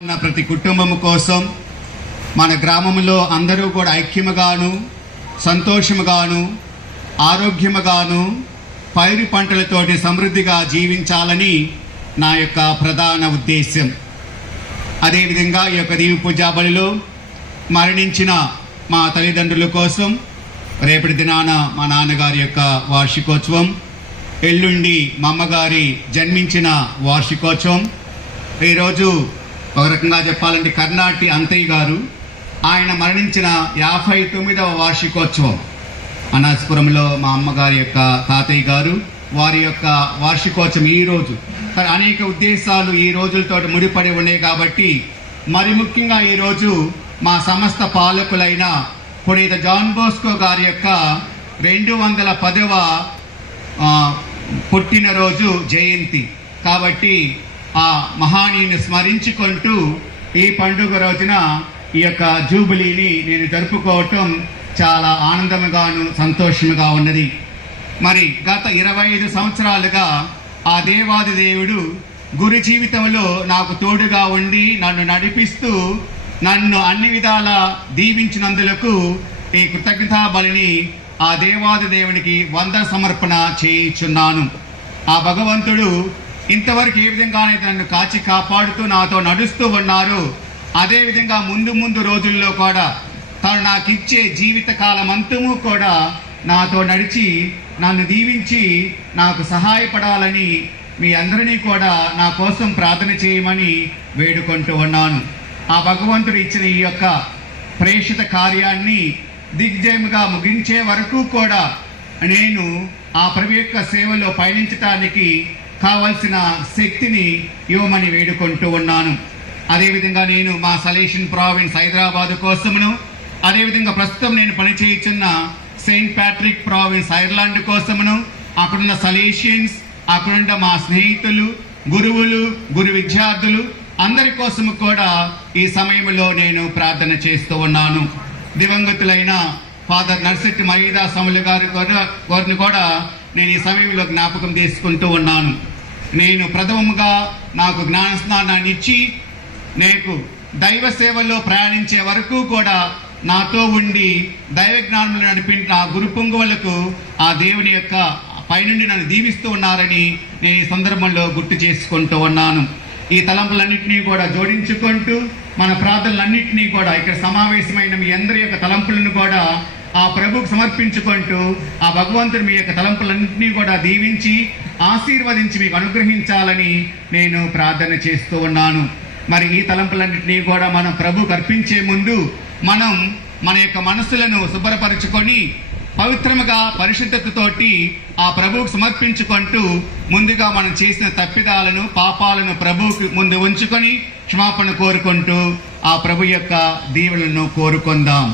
ప్రతి కుటుంబం కోసం మన గ్రామంలో అందరూ కూడా ఐక్యముగాను సంతోషముగాను ఆరోగ్యముగాను పైరు పంటలతోటి సమృద్ధిగా జీవించాలని నా యొక్క ప్రధాన ఉద్దేశం. అదేవిధంగా ఈ యొక్క దీవి పూజా బలిలో మరణించిన మా తల్లిదండ్రుల కోసం రేపటి దినాన మా నాన్నగారి యొక్క వార్షికోత్సవం, ఎల్లుండి మా అమ్మగారి జన్మించిన వార్షికోత్సవం, ఈరోజు ఒక రకంగా చెప్పాలంటే కర్ణాటి అంతయ్య గారు ఆయన మరణించిన 59వ వార్షికోత్సవం, అనాస్పురంలో మా అమ్మగారి యొక్క తాతయ్య గారు వారి యొక్క వార్షికోత్సవం ఈరోజు. అనేక ఉద్దేశాలు ఈ రోజులతో ముడిపడి ఉన్నాయి కాబట్టి మరి ముఖ్యంగా ఈరోజు మా సమస్త పాలకులైన పునీత జాన్ బోస్కో గారి యొక్క 210వ పుట్టినరోజు జయంతి కాబట్టి ఆ మహానీయుని స్మరించుకుంటూ ఈ పండుగ రోజున ఈ యొక్క జూబిలీని నేను జరుపుకోవటం చాలా ఆనందంగాను సంతోషంగా ఉన్నది. మరి గత 25 సంవత్సరాలుగా ఆ దేవాది దేవుడు గురు జీవితంలో నాకు తోడుగా ఉండి నన్ను నడిపిస్తూ నన్ను అన్ని విధాల దీవించినందులకు ఈ కృతజ్ఞతా బలిని ఆ దేవాది దేవునికి వందన సమర్పణ చేయించున్నాను. ఆ భగవంతుడు ఇంతవరకు ఏ విధంగానైతే నన్ను కాచి కాపాడుతూ నాతో నడుస్తూ ఉన్నారు, అదేవిధంగా ముందు రోజుల్లో కూడా తను నాకు ఇచ్చే జీవిత కాలమంతము కూడా నాతో నడిచి నన్ను దీవించి నాకు సహాయపడాలని మీ అందరినీ కూడా నా కోసం ప్రార్థన చేయమని వేడుకుంటూ ఉన్నాను. ఆ భగవంతుడు ఇచ్చిన ఈ యొక్క ప్రేషిత కార్యాన్ని దిగ్జయముగా ముగించే వరకు కూడా నేను ఆ ప్రభు యొక్క సేవలో పయనించటానికి కావలసిన శక్తిని ఇవ్వమని వేడుకుంటూ ఉన్నాను. అదేవిధంగా నేను మా సలేషన్ ప్రావిన్స్ హైదరాబాద్ కోసమును, అదేవిధంగా ప్రస్తుతం నేను పనిచేయుచున్న సెయింట్ ప్యాట్రిక్ ప్రావిన్స్ ఐర్లాండ్ కోసమును, అక్కడున్న సలేషియన్స్, అక్కడున్న మా స్నేహితులు, గురువులు, గురు విద్యార్థులు అందరి కోసము కూడా ఈ సమయంలో నేను ప్రార్థన చేస్తూ ఉన్నాను. దివంగతులైన ఫాదర్ నర్సిట్టి మరీదాసములు గారిని కూడా నేను ఈ సమయంలో జ్ఞాపకం తీసుకుంటూ ఉన్నాను. నేను ప్రథమముగా నాకు జ్ఞాన స్నానాన్ని ఇచ్చి నేను దైవ సేవలో ప్రయాణించే వరకు కూడా నాతో ఉండి దైవ జ్ఞానంలో నడిపించిన ఆ గురు పొంగువులకు ఆ దేవుని యొక్క పైనుండి నన్ను దీవిస్తూ ఉన్నారని నేను ఈ సందర్భంలో గుర్తు చేసుకుంటూ ఉన్నాను. ఈ తలంపులన్నింటినీ కూడా జోడించుకుంటూ మన ప్రార్థనలన్నింటినీ కూడా ఇక్కడ సమావేశమైన మీ అందరి యొక్క తలంపులను కూడా ఆ ప్రభుకు సమర్పించుకుంటూ ఆ భగవంతుడు మీ యొక్క తలంపులన్నింటినీ కూడా దీవించి ఆశీర్వదించి మీకు అనుగ్రహించాలని నేను ప్రార్థన చేస్తూ ఉన్నాను. మరి ఈ తలంపులన్నింటినీ కూడా మనం ప్రభుకు అర్పించే ముందు మనం మన యొక్క మనసులను శుభ్రపరచుకొని పవిత్రముగా పరిశుద్ధతతోటి ఆ ప్రభువుకు సమర్పించుకుంటూ ముందుగా మనం చేసిన తప్పిదాలను పాపాలను ప్రభువుకు ముందు ఉంచుకొని క్షమాపణ కోరుకుంటూ ఆ ప్రభు యొక్క దీవెనలను కోరుకుందాం.